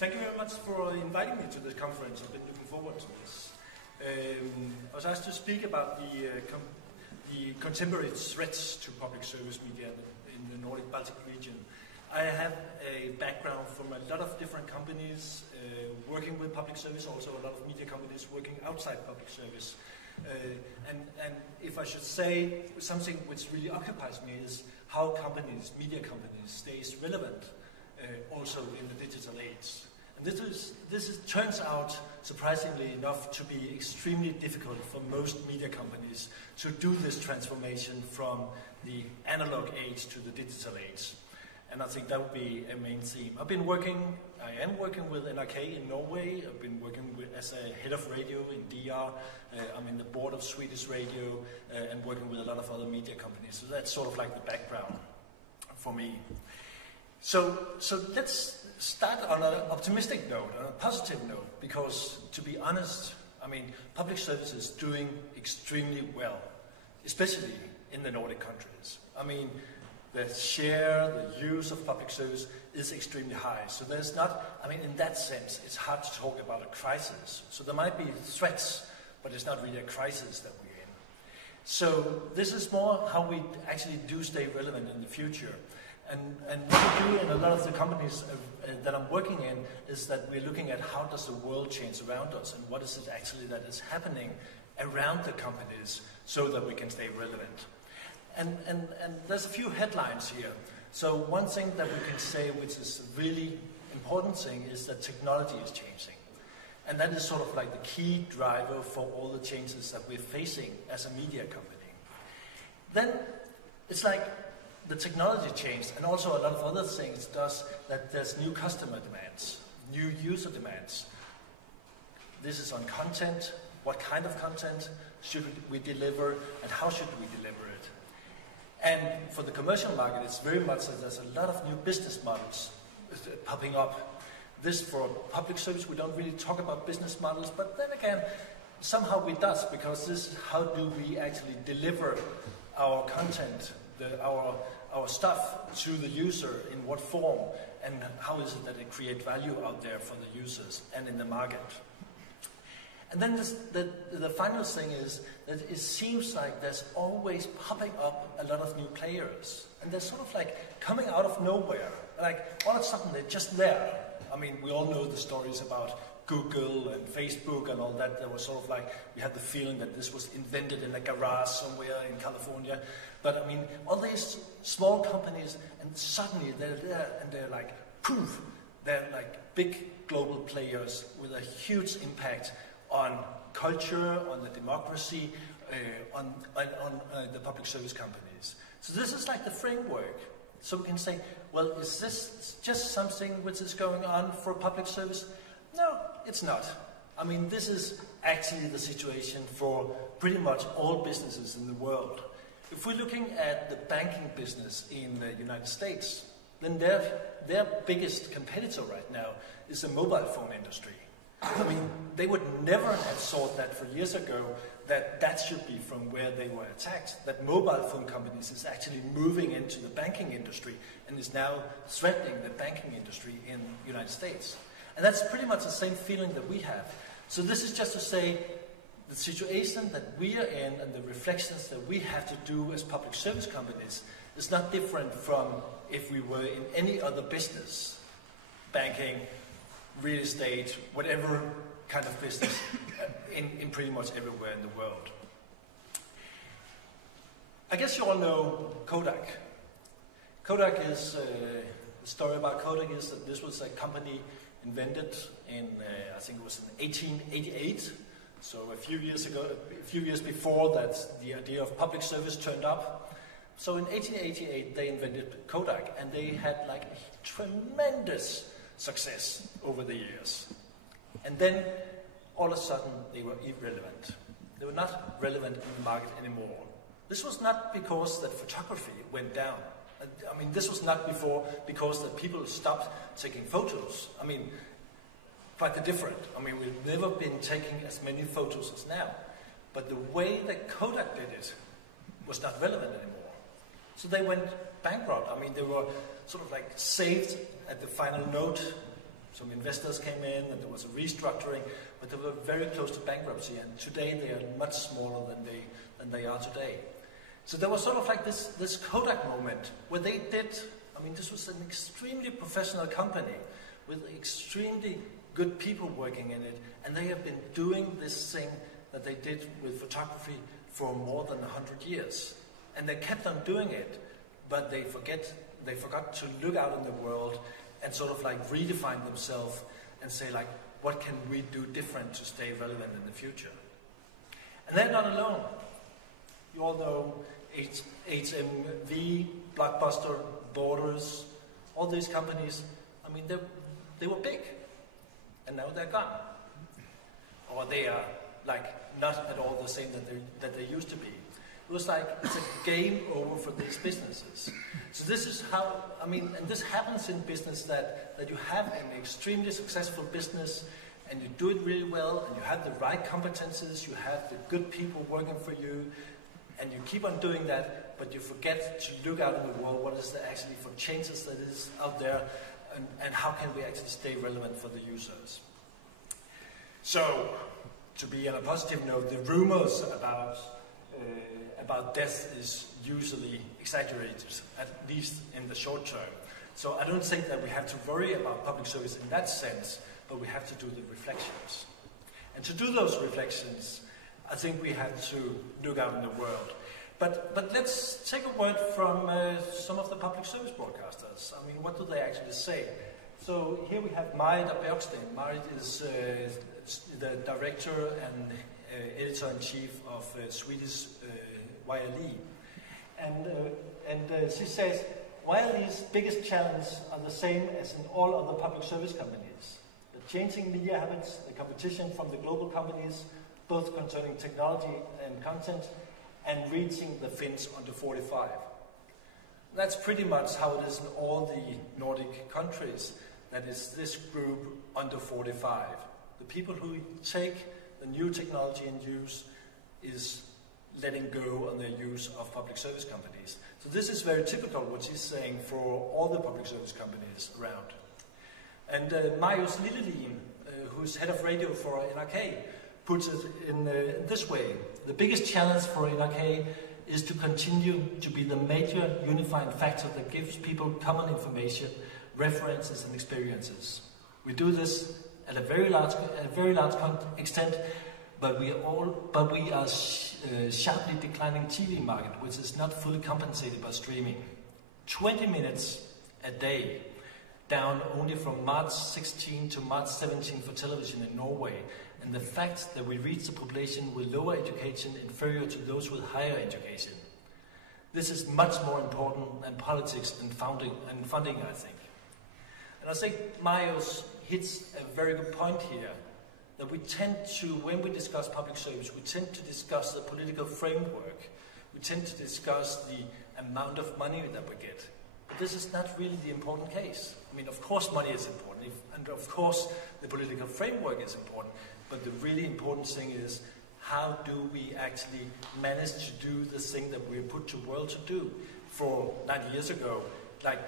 Thank you very much for inviting me to this conference. I've been looking forward to this. I was asked to speak about the contemporary threats to public service media in the Nordic-Baltic region. I have a background from a lot of different companies working with public service, also a lot of media companies working outside public service. And if I should say something which really occupies me is how companies, media companies, stays relevant also in the digital age. And this turns out, surprisingly enough, to be extremely difficult for most media companies to do this transformation from the analog age to the digital age. And I think that would be a main theme. I am working with NRK in Norway. I've been working as a head of radio in DR. I'm in the board of Swedish Radio and working with a lot of other media companies. So that's sort of like the background for me. So let's start on an optimistic note, on a positive note, because to be honest, I mean, public service is doing extremely well, especially in the Nordic countries. I mean, the share, the use of public service is extremely high. So there's not, I mean, in that sense, it's hard to talk about a crisis. So there might be threats, but it's not really a crisis that we're in. So this is more how we actually do stay relevant in the future. And what we do in a lot of the companies that I'm working in is that we're looking at how does the world change around us and what is it actually that is happening around the companies so that we can stay relevant. And there's a few headlines here. So one thing that we can say, which is a really important thing, is that technology is changing. And that is sort of like the key driver for all the changes that we're facing as a media company. Then it's like the technology changed, and also a lot of other things does that there's new customer demands, new user demands. This is on content. What kind of content should we deliver, and how should we deliver it? And for the commercial market, it's very much that there's a lot of new business models popping up. This for public service, we don't really talk about business models, but then again, somehow we does, because this is how do we actually deliver our content, our stuff to the user, in what form, and how is it that it creates value out there for the users and in the market. And then the final thing is that it seems like there's always popping up a lot of new players. And they're sort of like coming out of nowhere. Like all of a sudden they're just there. I mean, we all know the stories about Google and Facebook and all that. There was sort of like, we had the feeling that this was invented in a garage somewhere in California. But I mean, all these small companies, and suddenly they're there and they're like, poof, they're like big global players with a huge impact on culture, on the democracy, on the public service companies. So this is like the framework. So we can say, well, is this just something which is going on for public service? No, it's not. I mean, this is actually the situation for pretty much all businesses in the world. If we're looking at the banking business in the United States, then their biggest competitor right now is the mobile phone industry. I mean, they would never have thought that for years ago that should be from where they were attacked, that mobile phone companies is actually moving into the banking industry and is now threatening the banking industry in the United States. And that's pretty much the same feeling that we have. So this is just to say the situation that we are in and the reflections that we have to do as public service companies is not different from if we were in any other business, banking, real estate, whatever kind of business in pretty much everywhere in the world. I guess you all know Kodak. Kodak is, the story about Kodak is that this was a company invented in, I think it was in 1888, so a few years before that the idea of public service turned up. So in 1888 they invented Kodak, and they had like a tremendous success over the years. And then all of a sudden they were irrelevant. They were not relevant in the market anymore. This was not because that photography went down. I mean, this was not because that people stopped taking photos. I mean, quite the different. I mean, we've never been taking as many photos as now. But the way that Kodak did it was not relevant anymore. So they went bankrupt. I mean, they were sort of like saved at the final note some investors came in and there was a restructuring, but they were very close to bankruptcy, and today they are much smaller than they are today. So there was sort of like this Kodak moment where they did, I mean, this was an extremely professional company with extremely good people working in it, and they have been doing this thing that they did with photography for more than 100 years. And they kept on doing it, but they forgot to look out in the world and sort of like redefine themselves and say like, what can we do different to stay relevant in the future? And they're not alone. You all know HMV, Blockbuster, Borders, all these companies, I mean, they were big, and now they're gone. Or they are like not at all the same that they used to be. It was like, it's a game over for these businesses. So this is how, I mean, and this happens in business that you have an extremely successful business and you do it really well and you have the right competences, you have the good people working for you, and you keep on doing that, but you forget to look out in the world, what is there actually for changes that is out there, and how can we actually stay relevant for the users. So, to be on a positive note, the rumors about death is usually exaggerated, at least in the short term. So I don't think that we have to worry about public service in that sense, but we have to do the reflections. And to do those reflections, I think we have to look out in the world. But let's take a word from some of the public service broadcasters. I mean, what do they actually say? So here we have Marit Bjørksten. Marit is the director and editor-in-chief of Swedish YLE. And she says, YLE's biggest challenges are the same as in all other public service companies. The changing media habits, the competition from the global companies, both concerning technology and content, and reaching the Finns under 45. That's pretty much how it is in all the Nordic countries. That is this group under 45. The people who take the new technology in use is letting go on their use of public service companies. So this is very typical what she's saying for all the public service companies around. And Marius Lillelien, who's head of radio for NRK, puts it in this way. The biggest challenge for NRK is to continue to be the major unifying factor that gives people common information, references and experiences. We do this at a very large extent, but we are sharply declining TV market, which is not fully compensated by streaming. 20 minutes a day, down only from March 16 to March 17 for television in Norway, and the fact that we reach the population with lower education inferior to those with higher education. This is much more important than politics and funding, I think. And I think Marius hits a very good point here, that we tend to, when we discuss public service, we tend to discuss the political framework. We tend to discuss the amount of money that we get. But this is not really the important case. I mean, of course money is important, and of course the political framework is important, but the really important thing is, how do we actually manage to do the thing that we were put to world to do for 90 years ago, like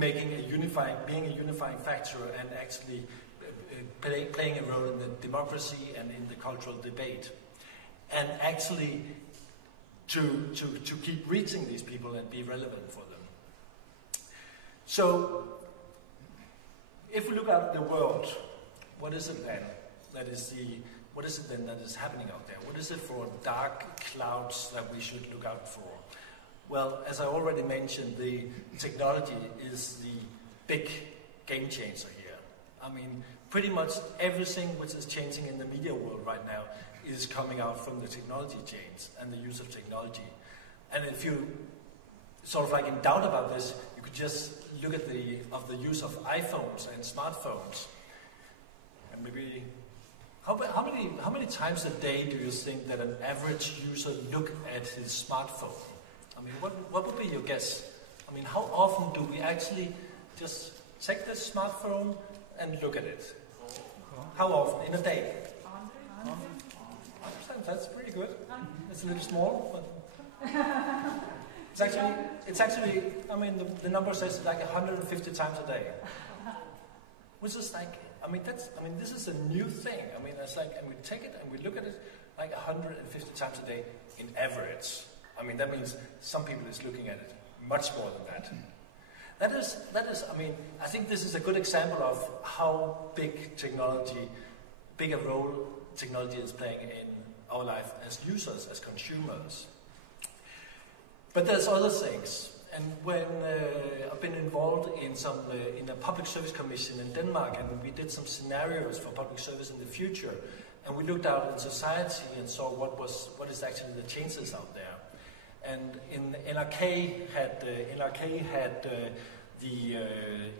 being a unifying factor and actually playing a role in the democracy and in the cultural debate, and actually to keep reaching these people and be relevant for them. So, if we look at the world, what is it then that is happening out there? What is it for dark clouds that we should look out for? Well, as I already mentioned, the technology is the big game changer here. I mean, pretty much everything which is changing in the media world right now is coming out from the technology change and the use of technology. And if you sort of like in doubt about this, you could just look at the use of iPhones and smartphones. And maybe, how many times a day do you think that an average user look at his smartphone? I mean, what would be your guess? I mean, how often do we actually just take this smartphone and look at it? How often in a day? 100%, that's pretty good. It's a little small, but it's actually, I mean, the number says like 150 times a day. which is like, this is a new thing. It's like, and we take it and we look at it like 150 times a day in average. That means some people is looking at it much more than that. That is, I think this is a good example of how big a role technology is playing in our life as users, as consumers. But there's other things. And when I've been involved in a public service commission in Denmark, and we did some scenarios for public service in the future, and we looked out in society and saw what is actually the changes out there. And NRK had the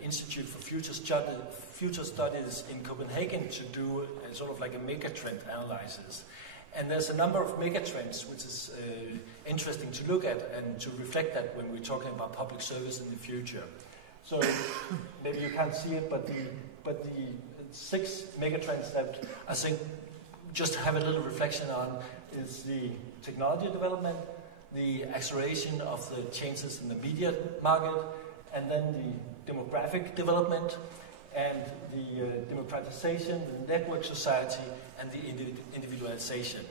Institute for Future Studies in Copenhagen to do sort of like a megatrend analysis. And there's a number of megatrends which is interesting to look at and to reflect that when we're talking about public service in the future. So maybe you can't see it, but the 6 megatrends that I think just to have a little reflection on is the technology development, the acceleration of the changes in the media market, and then the demographic development, and the democratization, the network society, and the individualization.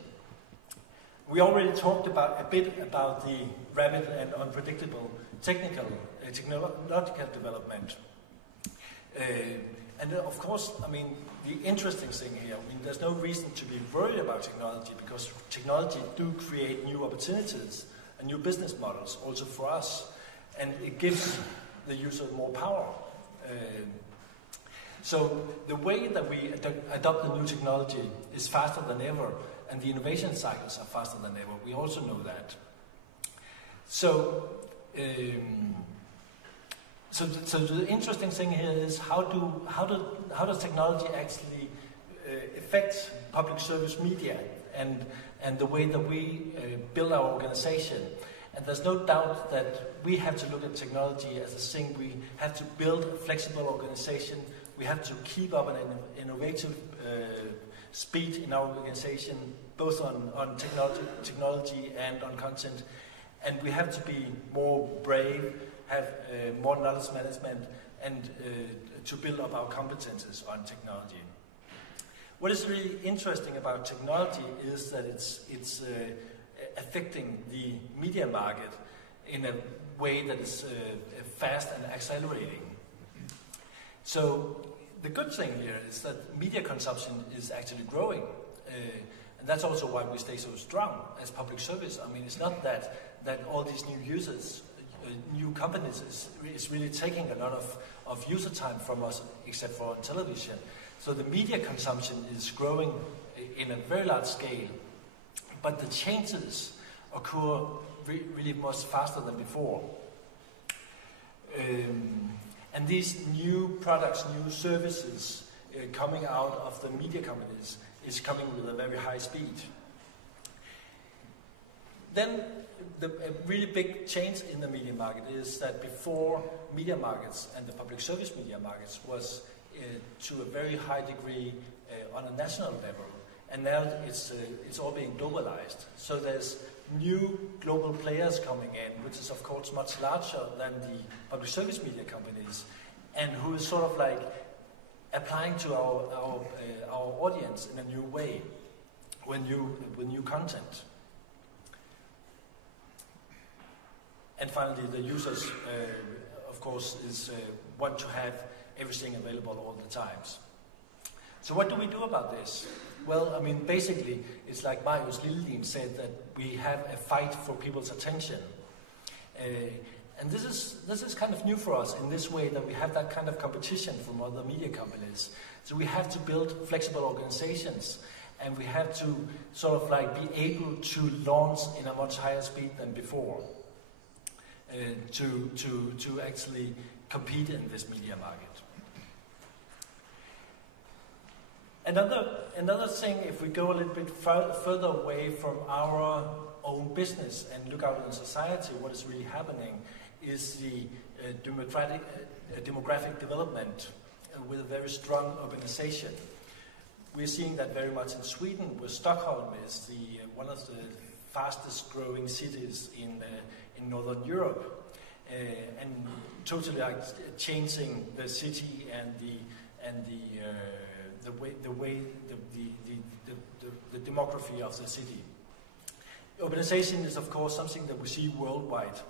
We already talked a bit about the rapid and unpredictable technological development. And of course, the interesting thing here, there's no reason to be worried about technology, because technology do create new opportunities and new business models also for us, and it gives the user more power. So the way that we adopt the new technology is faster than ever, and the innovation cycles are faster than ever. We also know that. So the interesting thing here is how does technology actually affect public service media and the way that we build our organization. And there's no doubt that we have to look at technology as a thing. We have to build a flexible organization. We have to keep up an innovative speed in our organization, both on technology and on content. And we have to be more brave, have more knowledge management, and to build up our competences on technology. What is really interesting about technology is that it's affecting the media market in a way that is fast and accelerating. So the good thing here is that media consumption is actually growing. And that's also why we stay so strong as public service. It's not that all these new users, new companies is really taking a lot of user time from us, except for on television. So the media consumption is growing in a very large scale, but the changes occur really much faster than before. And these new products, new services coming out of the media companies is coming with a very high speed. Then a really big change in the media market is that before, media markets and the public service media markets was to a very high degree on a national level, and now it's all being globalized. So there's new global players coming in, which is of course much larger than the public service media companies, and who is sort of like applying to our audience in a new way, with new content. And finally, the users, of course, want to have everything available all the times. So what do we do about this? Well, basically, it's like Marius Lillelien said, that we have a fight for people's attention. And this is kind of new for us in this way, that we have that kind of competition from other media companies. So we have to build flexible organizations, and we have to sort of like be able to launch in a much higher speed than before. To actually compete in this media market. Another thing, if we go a little bit further away from our own business and look out in society, what is really happening is the demographic development with a very strong urbanization. We're seeing that very much in Sweden, where Stockholm is one of the fastest growing cities in Northern Europe, and totally changing the city and and the demography of the city. Urbanization is, of course, something that we see worldwide,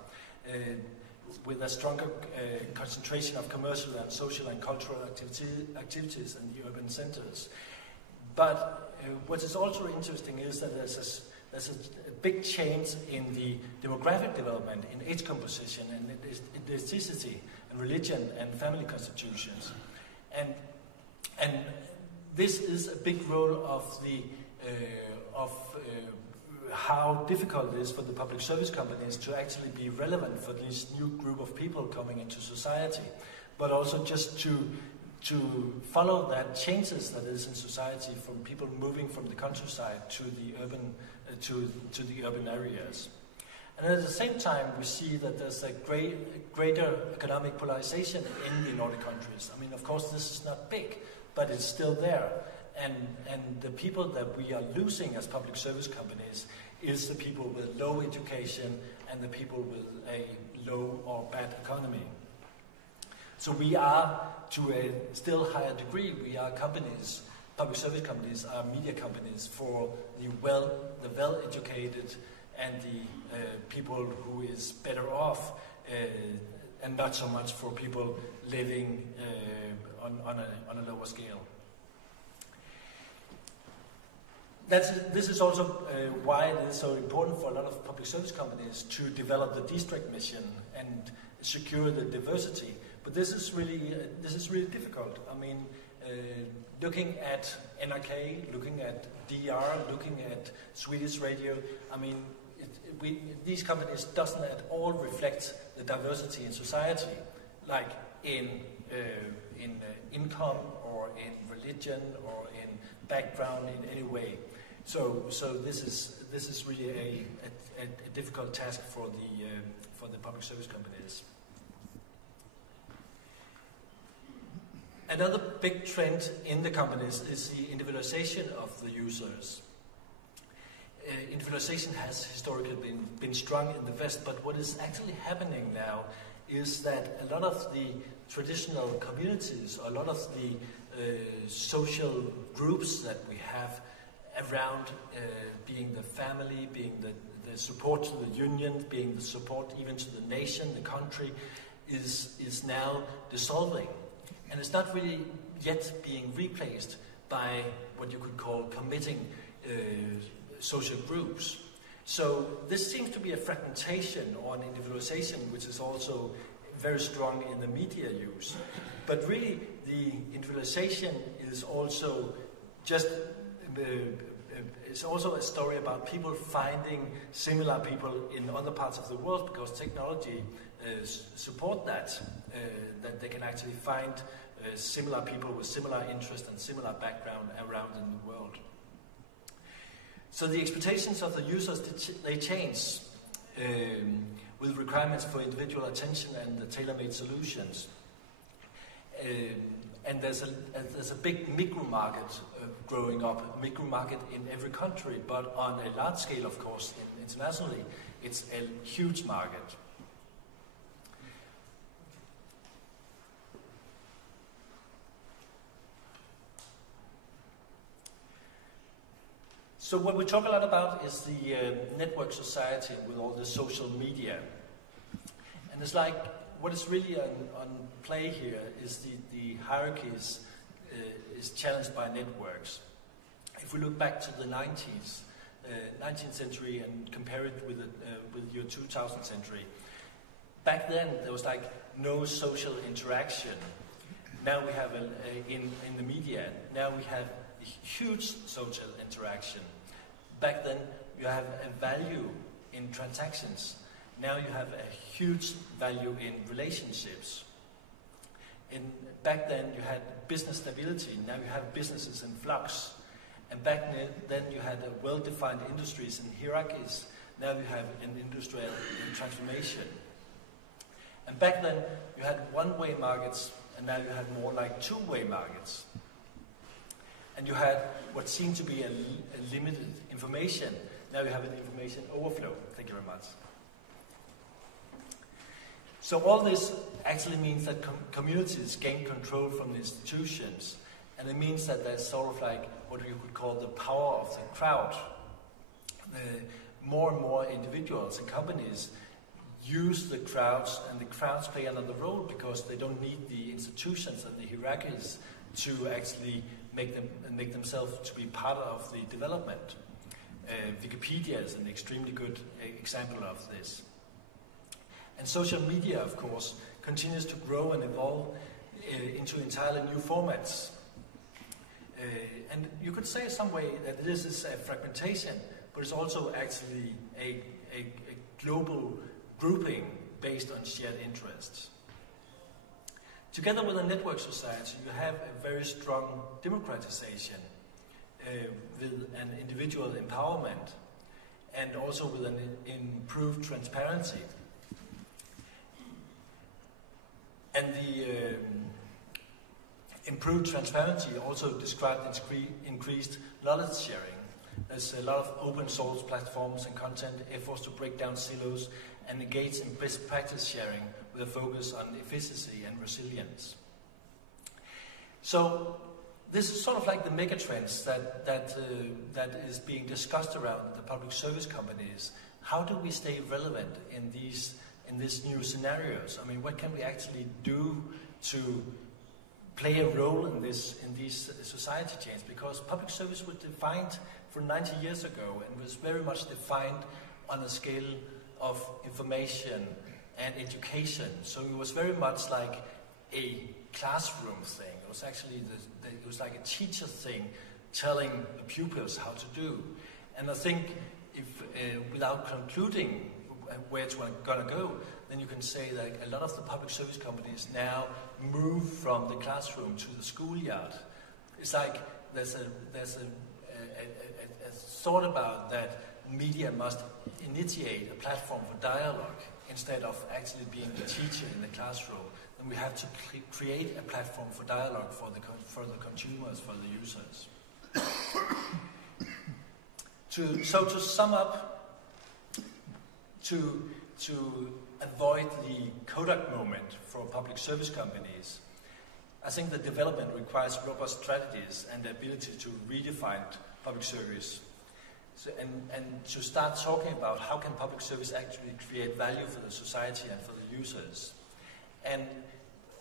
with a stronger concentration of commercial and social and cultural activities in the urban centers. But what is also interesting is that there's a big change in the demographic development, in age composition, and ethnicity, and religion, and family constitutions. And this is a big role of how difficult it is for the public service companies to actually be relevant for this new group of people coming into society, but also just to follow that changes that is in society from people moving from the countryside to the urban areas. And at the same time, we see that there's a greater economic polarization in the Nordic countries. I mean, of course, this is not big, but it's still there. And the people that we are losing as public service companies is the people with low education and the people with a low or bad economy. So we are, to a still higher degree, we are companies, public service companies are media companies for the well-educated and the people who is better off, and not so much for people living on a lower scale. This is also why it is so important for a lot of public service companies to develop the district mission and secure the diversity. But this is really difficult. I mean, looking at NRK, looking at DR, looking at Swedish Radio, I mean, these companies doesn't at all reflect the diversity in society, like in income or in religion or in background in any way. So this is really a difficult task for the public service companies. Another big trend in the companies is the individualization of the users. Individualization has historically been strong in the West, but what is actually happening now is that a lot of the traditional communities, or a lot of the social groups that we have around, being the family, being the support to the union, being the support even to the nation, the country, is now dissolving. And it's not really yet being replaced by what you could call committing social groups. So this seems to be a fragmentation or an individualization, which is also very strong in the media use. But really, the individualization is also just it's also a story about people finding similar people in other parts of the world, because technology support that they can actually find similar people with similar interest and similar background around in the world. So the expectations of the users, they change with requirements for individual attention and the tailor-made solutions. And there's a big micro market growing up, micro market in every country, but on a large scale, of course, internationally, it's a huge market. So what we talk a lot about is the network society with all the social media. And it's like, what is really on play here is the hierarchies is challenged by networks. If we look back to the 19th century and compare it with your 2000th century, back then there was like no social interaction. Now we have in the media, now we have a huge social interaction. Back then you have a value in transactions. Now you have a huge value in relationships. Back then you had business stability, now you have businesses in flux. And back then you had well-defined industries and hierarchies, now you have an industrial transformation. And back then you had one-way markets, and now you have more like two-way markets. And you had what seemed to be a limited information, now you have an information overflow. Thank you very much. So all this actually means that communities gain control from the institutions, and it means that there's sort of like what you could call the power of the crowd. More and more individuals and companies use the crowds, and the crowds play another role because they don't need the institutions and the hierarchies to actually make themselves to be part of the development. Wikipedia is an extremely good example of this. And social media, of course, continues to grow and evolve into entirely new formats. And you could say some way that this is a fragmentation, but it's also actually a global grouping based on shared interests. Together with a network society, you have a very strong democratization with an individual empowerment and also with an improved transparency. And the improved transparency also described increased knowledge sharing. There's a lot of open source platforms and content, efforts to break down silos and engage in best practice sharing with a focus on efficiency and resilience. So this is sort of like the megatrends that is being discussed around the public service companies. How do we stay relevant in these new scenarios? I mean, what can we actually do to play a role in these society change? Because public service was defined for 90 years ago and was very much defined on a scale of information and education. So it was very much like a classroom thing. It was actually it was like a teacher thing telling the pupils how to do. And I think if without concluding where it's going to go, then you can say that a lot of the public service companies now move from the classroom to the schoolyard. It's like there's a thought about that media must initiate a platform for dialogue instead of actually being the teacher in the classroom. Then we have to create a platform for dialogue for the consumers, for the users. So to sum up, to avoid the Kodak moment for public service companies, I think the development requires robust strategies and the ability to redefine public service. So, and to start talking about how can public service actually create value for the society and for the users. And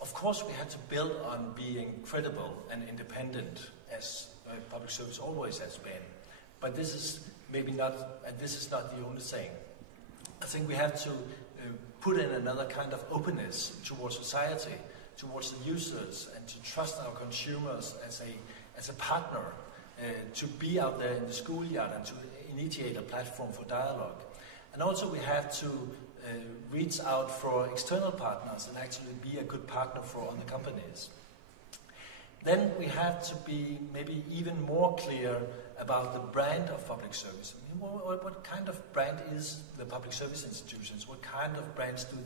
of course we had to build on being credible and independent, as public service always has been. But this is maybe not, and this is not the only thing. I think we have to put in another kind of openness towards society, towards the users, and to trust our consumers as a partner, to be out there in the schoolyard and to initiate a platform for dialogue. And also we have to reach out for external partners and actually be a good partner for other companies. Then we have to be maybe even more clear about the brand of public service. I mean, what kind of brand is the public service institutions? What kind of brands do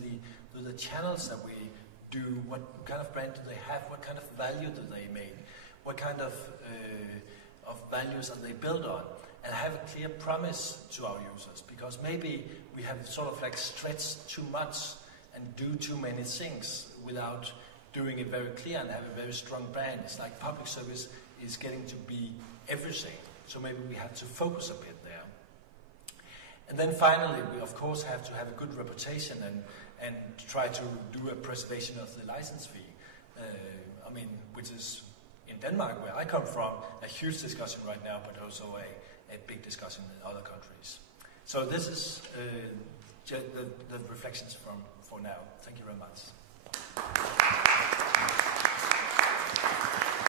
the channels that we do? What kind of brand do they have? What kind of value do they make? What kind of values are they built on? And have a clear promise to our users, because maybe we have sort of like stretched too much and do too many things without doing it very clear and have a very strong brand. It's like public service is getting to be everything. So maybe we have to focus a bit there. And then finally, we of course have to have a good reputation and try to do a preservation of the license fee. I mean, which is in Denmark, where I come from, a huge discussion right now, but also a big discussion in other countries. So this is the reflections for now. Thank you very much.